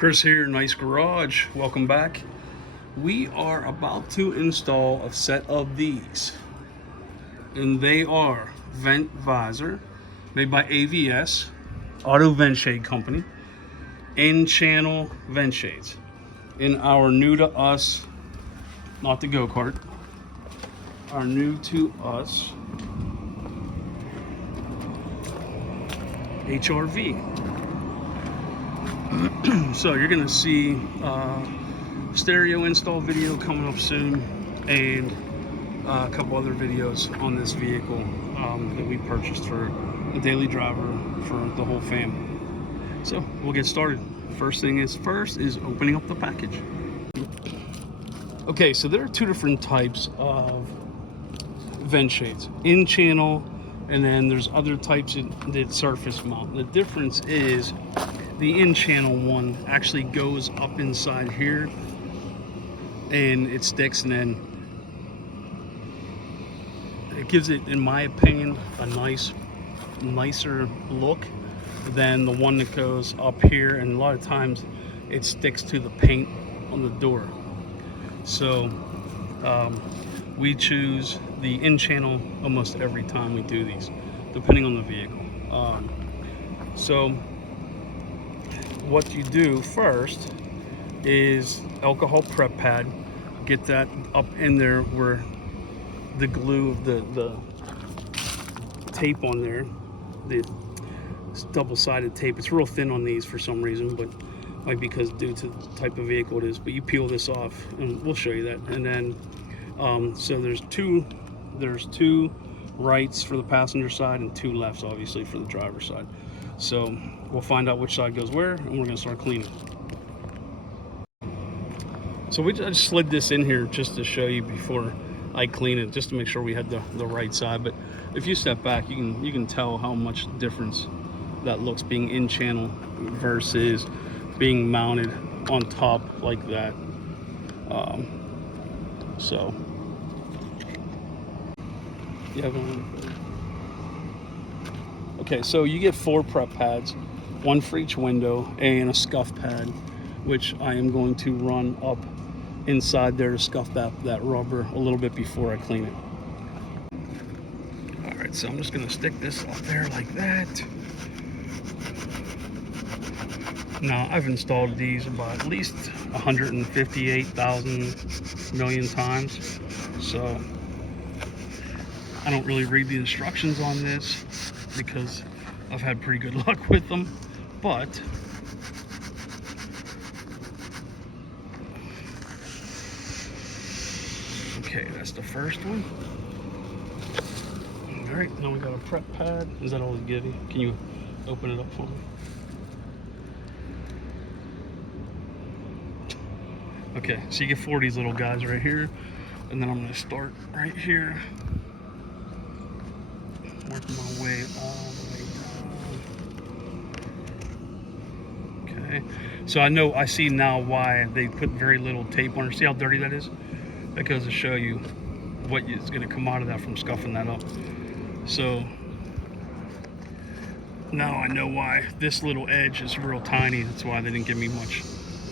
Chris here, Nice Garage. Welcome back. We are about to install a set of these, and they are vent visor made by AVS, Auto Ventshade Company, in-channel vent shades in our new to us, not the go-kart, our new to us HRV. So you're gonna see stereo install video coming up soon, and a couple other videos on this vehicle that we purchased for a daily driver for the whole family. So we'll get started. First thing is opening up the package. Okay, so there are two different types of vent shades, in channel, and then there's other types that surface mount. The difference is the in-channel one actually goes up inside here and it sticks, and then it gives it, in my opinion, a nicer look than the one that goes up here, and a lot of times it sticks to the paint on the door. So we choose the in-channel almost every time we do these, depending on the vehicle. So what you do first is alcohol prep pad. Get that up in there where the glue of the tape on there, the double-sided tape. It's real thin on these for some reason, but might be because due to the type of vehicle it is. But you peel this off, and we'll show you that. And then so there's two rights for the passenger side and two lefts, obviously, for the driver's side. So we'll find out which side goes where, and we're gonna start cleaning. So I just slid this in here just to show you before I clean it, just to make sure we had the right side. But if you step back, you can tell how much difference that looks being in channel versus being mounted on top like that. So you have okay, so you get 4 prep pads, 1 for each window, and a scuff pad, which I am going to run up inside there to scuff that rubber a little bit before I clean it. All right, so I'm just gonna stick this up there like that. Now, I've installed these about at least 158,000 million times, so I don't really read the instructions on this because I've had pretty good luck with them. But okay, that's the first one. All right, now we got a prep pad. Is that all you give you? Can you open it up for me? Okay, so you get 4 of these little guys right here, and then I'm gonna start right here, work my way all the way down. Okay, so I see now why they put very little tape on it. See how dirty that is? That goes to show you what is gonna come out of that from scuffing that up. So now I know why this little edge is real tiny. That's why they didn't give me much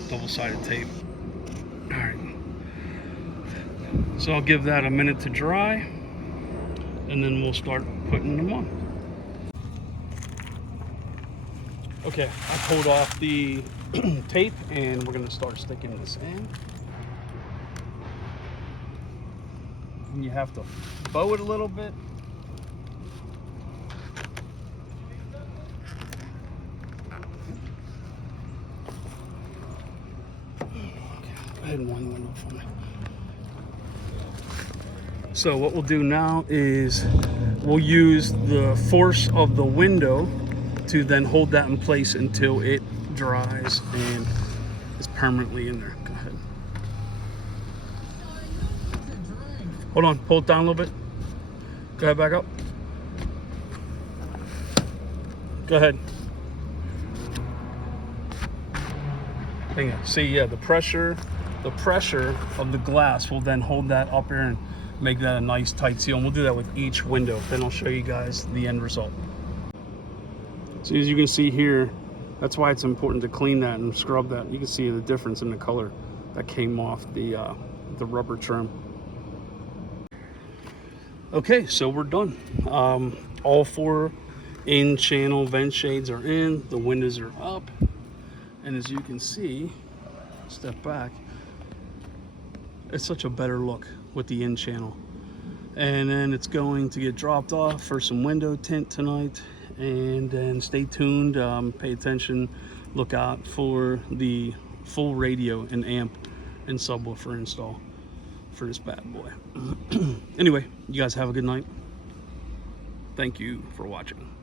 double-sided tape. All right, so I'll give that a minute to dry, and then we'll start putting them on. Okay, I pulled off the tape, and we're gonna start sticking this in. And you have to bow it a little bit. I had one window for me. So what we'll do now is we'll use the force of the window to then hold that in place until it dries and is permanently in there. Go ahead. Hold on, pull it down a little bit. Go ahead, back up. Go ahead. See, yeah, the pressure of the glass will then hold that up here and make that a nice tight seal, and we'll do that with each window. Then I'll show you guys the end result. So as you can see here, That's why it's important to clean that and scrub that. You can see the difference in the color that came off the rubber trim. Okay, so we're done. All 4 in-channel vent shades are in. The windows are up. And as you can see, step back, it's such a better look with the in-channel. And then it's going to get dropped off for some window tint tonight. And then stay tuned, pay attention, look out for the full radio and amp and subwoofer install for this bad boy. Anyway, you guys have a good night. Thank you for watching.